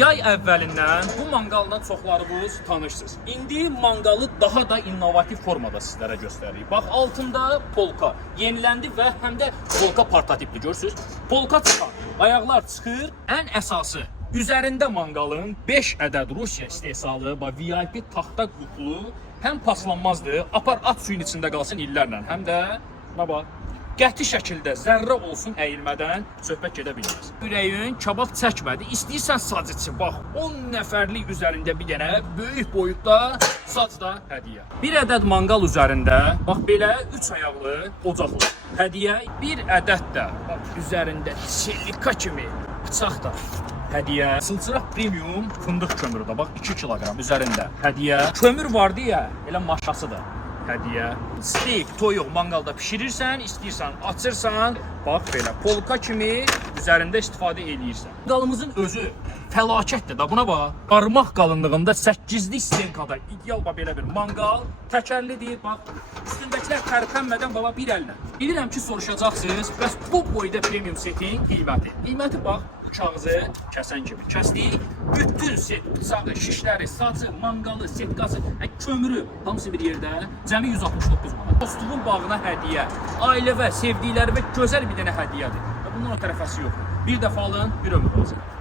Yay əvvəlindən bu manqalla çoxlarınız tanışsınız. İndi manqalı daha da innovativ formada sizlərə göstəririk. Bax, altında polka yeniləndi və həm də polka portatipli görürsünüz. Polka çıxar, ayaqlar çıxır. Ən əsası, üzərində manqalın 5 ədəd Rusiya istehsalı, VIP taxta qutlu, həm paslanmazdır, apar at suyun içində qalsın illərlə, həm də qəti şəkildə zərrə olsun əyilmədən söhbət gedə bilməz. Ürəyin kabab çəkmədi, istəyirsən sac içi, bax 10 nəfərlik üzərində bir dənə böyük boyutda sac da hədiyyə. Bir ədəd manqal üzərində, bax belə 3 ayaqlı ocaqlı hədiyyə. Bir ədəd də bax üzərində silika kimi bıçaq da hədiyyə. Sılçıraq premium fındıq kömürü də bax 2 kiloqram üzərində hədiyyə. Kömür vardı ya, elə maşası da hədiyyə. Steak, toyuq manqalda pişirirsən, istəyirsən açırsan, bax belə polka kimi üzərində istifadə eləyirsən. Manqalımızın özü fəlakətdir da, buna bax. Qarmaq qalınlığında 8'lik stenkada ideal belə bir manqal, təkərlidir, bax. Üstündəkilər tərpənmədən baba bir əllə. Bilirəm ki, soruşacaqsınız, bəs bu boyda premium setin qiyməti. Qiyməti bax, bıçağınızı kəsən kimi kəsdik. Bütün set, bıçağı, şişləri, sacı, manqalı, setkası, kömürü hamısı bir yerdə. Cəmi 169 manat. Dostluğun bağına hədiyyə, ailə və sevdikləri və gözəl bir dənə hədiyyədir. Bundan o tərəfəsi yoxdur. Bir dəfə alın, bir ömür olacaq.